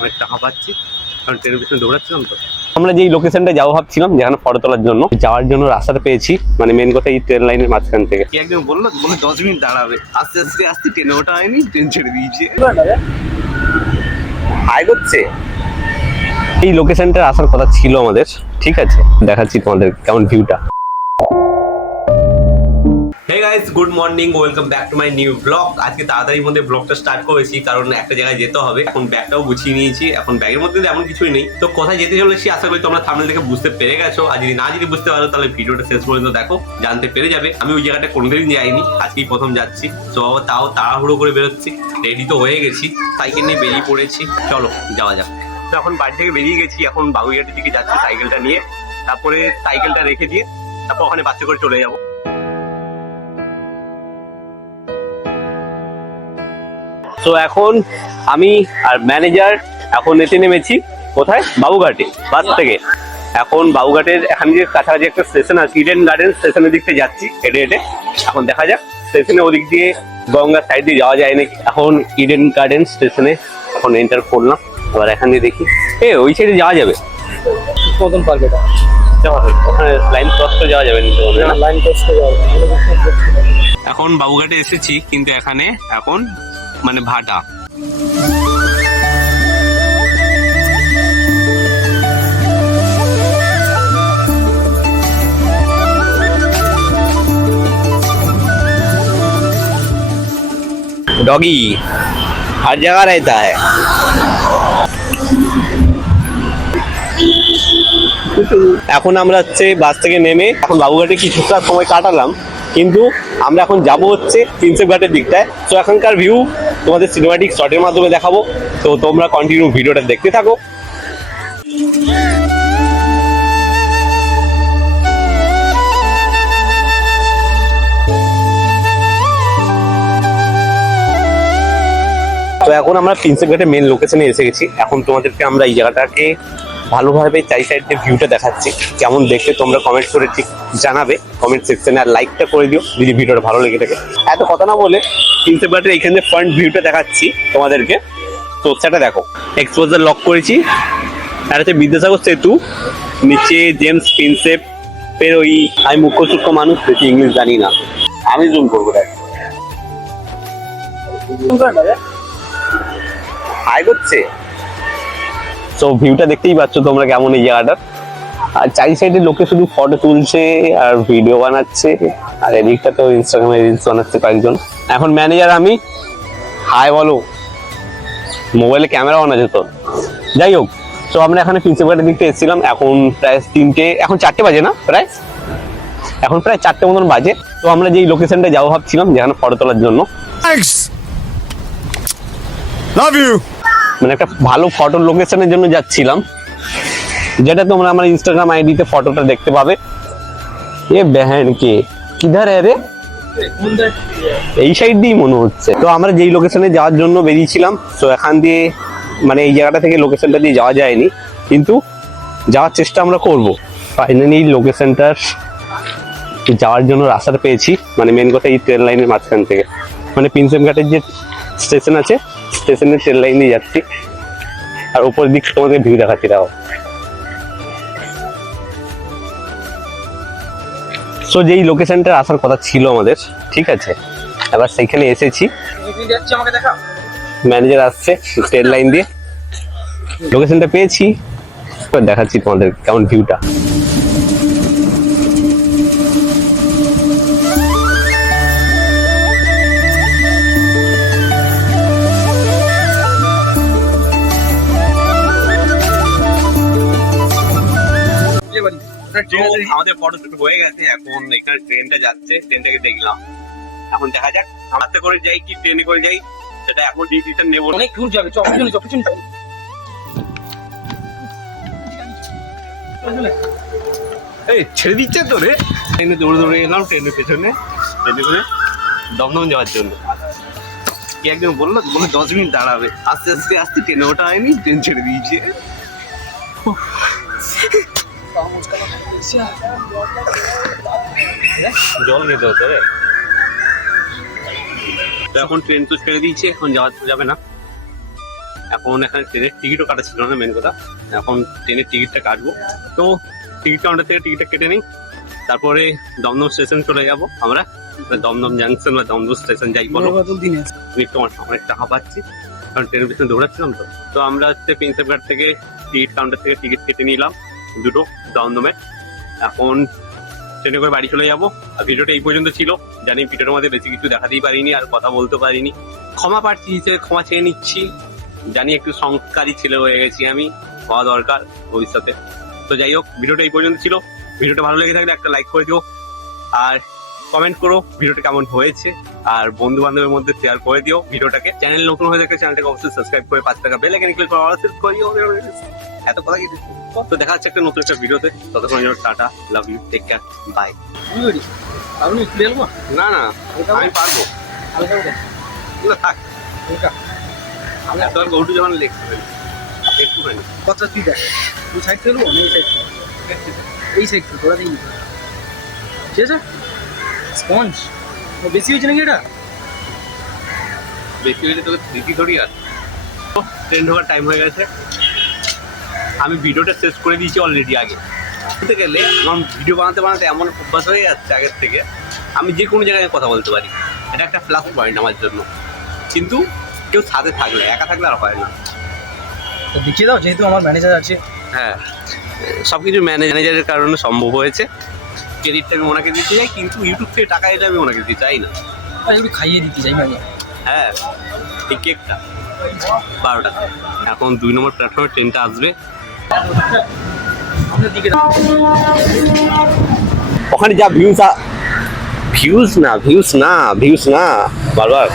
অনেক টাকা পাচ্ছি, কারণ ট্রেনের পিছনে দৌড়াচ্ছিলাম তো। আমরা যেই লোকেশনটা যাবো ভাবছিলাম, যেখানে ফটো তোলার জন্য যাওয়ার জন্য রাস্তাটা পেয়েছি, মানে মেন কথা এই ট্রেন লাইনের মাঝখান থেকে। কি একজন বললো 10 মিনিট দাঁড়াবে, আস্তে আস্তে আস্তে ট্রেনে ওঠা হয়নি, ট্রেন ছেড়ে দিয়েছে। হাই করছে। এই লোকেশনটা আসার কথা ছিল আমাদের, ঠিক আছে দেখাচ্ছি তোমাদের কেমন ভিউটা। Hey guys, good morning, welcome back to my new vlog. আজকে তাড়াতাড়ির মধ্যে ব্লগটা স্টার্ট করেছি, কারণ একটা জায়গায় যেতে হবে। এখন ব্যাগটাও গুছিয়ে নিয়েছি, এখন ব্যাগের মধ্যে এমন কিছুই নেই। তো কোথায় যেতে চলেছি আশা করি তোমরা থাম্বনেল দেখে বুঝতে পেরে গেছো। আর যদি বুঝতে পারো তাহলে ভিডিওটা শেষ পর্যন্ত দেখো, জানতে পেরে যাবে। আমি ওই জায়গাটা কোনোদিন যাইনি, আজকেই প্রথম যাচ্ছি। তো তাও তাড়াহুড়ো করে বেরোচ্ছি, রেডি তো হয়ে গেছি, সাইকেল নিয়ে বেরিয়ে পড়েছি। চলো যাওয়া যাক। তো এখন বাড়ি থেকে বেরিয়ে গেছি, এখন বাগুইহাটির দিকে যাচ্ছি সাইকেলটা নিয়ে। তারপরে সাইকেলটা রেখে দিয়ে তারপর ওখানে বাসে করে চলে যাবো। তো এখন আমি আর ম্যানেজার এখন এসে নেমেছি কোথায়, বাবুঘাটে বাস থেকে। এখন বাবুঘাটের এখানে যে কাছাকাছি একটা স্টেশন আছে, ইডেন গার্ডেন স্টেশনের দিক থেকে যাচ্ছি হেঁটে হেঁটে। এখন দেখা যাক স্টেশনে ওদিক দিয়ে গঙ্গার সাইড দিয়ে যাওয়া যায় নাকি। এখন ইডেন গার্ডেন স্টেশনে এখন এন্টার করলাম, এবার এখান দিয়ে দেখি ওই সাইডে যাওয়া যাবে। কতক্ষণ পারবে এটা? ওখানে লাইন ক্রস করে যাওয়া যাবে না, লাইন ক্রস করে যাওয়া যাবে। এখন বাবুঘাটে এসেছি, কিন্তু এখানে এখন মানে ভাটা। डॉगी हर जगह रहता है। এখন আমরা হচ্ছে বাস থেকে নেমে এখন বাবুঘাটে কিছুটা সময় কাটালাম, কিন্তু আমরা এখন যাব হচ্ছে প্রিন্সেপ ঘাটের দিকটায়। তো এখানকার ভিউ তোমাদের সিনেমাটিক শটের মাধ্যমে দেখাবো, তো তোমরা কন্টিনিউ ভিডিওটা দেখতে থাকো। তো এখন আমরা প্রিন্সেপ ঘাটের মেন লোকেশনে এসে গেছি। এখন তোমাদেরকে আমরা এই জায়গাটাকে ভালোভাবে চাই সাইড দিয়ে ভিউটা দেখাচ্ছি, কেমন দেখতে তোমরা কমেন্ট করে ঠিক জানাবে কমেন্ট সেকশনে। আর লাইকটা করে দিও যদি ভিডিওটা ভালো লেগে থাকে। এত কথা না বলে প্রিন্সেপ ঘাটের এইখানে ফ্রন্ট ভিউটা দেখাচ্ছি তোমাদেরকে। তো সেটা দেখো, এক্সপোজার লক করেছি, আর হচ্ছে বিদ্যাসাগর সেতু, নিচে জেমস প্রিন্সেপের ওই। আমি মুখ্য সূক্ষ্ম মানুষ, বেশি ইংলিশ জানি না, আমি জুম করবো দেখ। হাই করছে। তো ভিউটা দেখতেই পাচ্ছ তোমরা কেমন এই জায়গাটার। আর চারি সাইডে লোকে শুধু ফটো তুলছে আর ভিডিও বানাচ্ছে, আর এদিকটা তো ইনস্টাগ্রামে রিলস বানাচ্ছে কয়েকজন। এখন ম্যানেজার আমি, হাই বলো। মোবাইলে ক্যামেরা অন আছে তো, যাই হোক। তো আমরা এখানে প্রিন্সেপ ঘাটের দিকটা এসেছিলাম, এখন প্রায় 3টে, এখন 4টে বাজে না, এখন প্রায় 4টে মতন বাজে। তো আমরা যেই লোকেশনটা যাবো ভাবছিলাম, যেখানে ফটো তোলার জন্য, লাভ ইউ, মানে একটা ভালো ফটোর লোকেশনের জন্য যাচ্ছিলাম, যেটা তোমরা আমার ইনস্টাগ্রাম আইডিতে ফটোটা দেখতে পাবে। এ বেহেন কে কিধার রে, এই সাইড দিয়েই মনে হচ্ছে। তো আমরা যেই লোকেশনে যাওয়ার জন্য বেরিয়েছিলাম, তো এখান দিয়ে মানে এই জায়গাটা থেকে লোকেশনটা দিয়ে যাওয়া যায়নি, কিন্তু যাওয়ার চেষ্টা আমরা করব। ফাইনালি লোকেশনটার যাওয়ার জন্য রাস্তাটা পেয়েছি, মানে মেন কথা এই ট্রেন লাইনের মাঝখান থেকে, মানে প্রিন্সেপ ঘাটের যে স্টেশন আছে স্টেশনের ট্রেন লাইন দিয়ে যাচ্ছি। আর উপরের দিক তোমাদের ভিউ দেখাচ্ছি, দেখো। সো যেই লোকেশনটা আসার কথা ছিল আমাদের, ঠিক আছে, এবার সেইখানে এসেছি। ম্যানেজার আসছে ট্রেন লাইন দিয়ে, লোকেশনটা পেয়েছি, এবার দেখাচ্ছি তোমাদের কেমন ভিউটা। আমাদের ফটোশুট হয়ে গেছে, এখন এখানে ট্রেনটা যাচ্ছে, ট্রেনটাকে দেখলাম। এখন দেখা যাক আমাতে করে যাই কি ট্রেনে করে যাই, সেটা এখন ডিসিশন নেব। অনেক দূর যাবে, পিছনে এই ছেড়ে দিচ্ছে তো রে। ট্রেনে দৌড়ে দৌড়ে এলাম ট্রেনের পেছনে, ট্রেনে করে দমদম যাওয়ার জন্য। কি একজন বললো 10 মিনিট দাঁড়াবে, আস্তে আস্তে আস্তে ট্রেনে ওঠা হয়নি, ট্রেন ছেড়ে দিয়েছে। জল নিতে হতো রে। তো এখন ট্রেন তো ছেড়ে দিয়েছে, এখন যাওয়া যাবে না। এখন এখানে ট্রেনের টিকিটও কাটা ছিল না, মেন কথা। এখন ট্রেনের টিকিটটা কাটবো, তো টিকিট কাউন্টার থেকে টিকিটটা কেটে নিই, তারপরে দমদম স্টেশন চলে যাব আমরা। দমদম জাংশন বা দমদম স্টেশন যাই বলো, একটু অনেক টাকা পাচ্ছি কারণ ট্রেনের পিছনে দৌড়াচ্ছিলাম। তো আমরা হচ্ছে প্রিন্সেপ ঘাট থেকে টিকিট কাউন্টার থেকে টিকিট কেটে নিলাম দুটো দমদমের। এখন ট্রেনে করে বাড়ি চলে যাবো। আর ভিডিওটা এই পর্যন্ত ছিল, জানি ভিডিওর মধ্যে বেশি কিছু দেখাতেই পারিনি আর কথা বলতে পারিনি, ক্ষমা প্রার্থী হিসেবে ক্ষমা চেয়ে নিচ্ছি। জানি একটু সংস্কারী ছেলে হয়ে গেছি আমি, হওয়া দরকার ভবিষ্যতে। তো যাই হোক, ভিডিওটা এই পর্যন্ত ছিল। ভিডিওটা ভালো লেগে থাকলে একটা লাইক করে দিও, আর কমেন্ট করো ভিডিওটা কেমন হয়েছে, আর বন্ধু বান্ধবের মধ্যে শেয়ার করে দিও ভিডিওটাকে। চ্যানেল নতুন হয়ে থাকলে চ্যানেলটাকে অবশ্যই সাবস্ক্রাইব করে 5 টাকা বেল আইকন ক্লিক করে অল সেট করে দিও। এত কথা কি, তো দেখা যাচ্ছে একটা নতুন একটা ভিডিওতে। ততক্ষণ জন্য tata, love you, take care, bye. আপনি খেলবো না না, আমি পারবো, হালকা করে এগুলো থাক। হালকা আমি এত গৌটু যখন লিখতে পারি একটুখানি। কথা তুই দেখ, তুই সাইড খেলবো না এই সাইড, এই সাইড খেলবো, তোরা দিন ঠিক আছে। স্পঞ্জ বেশি হয়েছে নাকি এটা? বেশি হলে তোকে দিদি ধরি। আর ট্রেন ঢোকার টাইম হয়ে গেছে, আমি ভিডিওটা শেষ করে দিয়েছি অলরেডি। আগে বলতে গেলে আমার ভিডিও বানাতে বানাতে এমন অভ্যাস হয়ে যাচ্ছে আগের থেকে, আমি যে কোনো জায়গায় কথা বলতে পারি। এটা একটা প্লাস পয়েন্ট আমার জন্য, কিন্তু কেউ সাথে থাকলে, একা থাকলে আর হয় না। তো দেখিয়ে দাও, যেহেতু আমার ম্যানেজার আছে। হ্যাঁ, সব কিছু ম্যানেজারের কারণে সম্ভব হয়েছে। ক্রেডিটটা আমি ওনাকে দিতে চাই, কিন্তু ইউটিউব থেকে টাকা এলে আমি ওনাকে দিতে চাই না। একটু খাইয়ে দিতে চাই আমি। হ্যাঁ, এই কেকটা 12 টাকা। এখন 2 নম্বর প্ল্যাটফর্মে ট্রেনটা আসবে। ওখানে যা ভিউজ না বারবার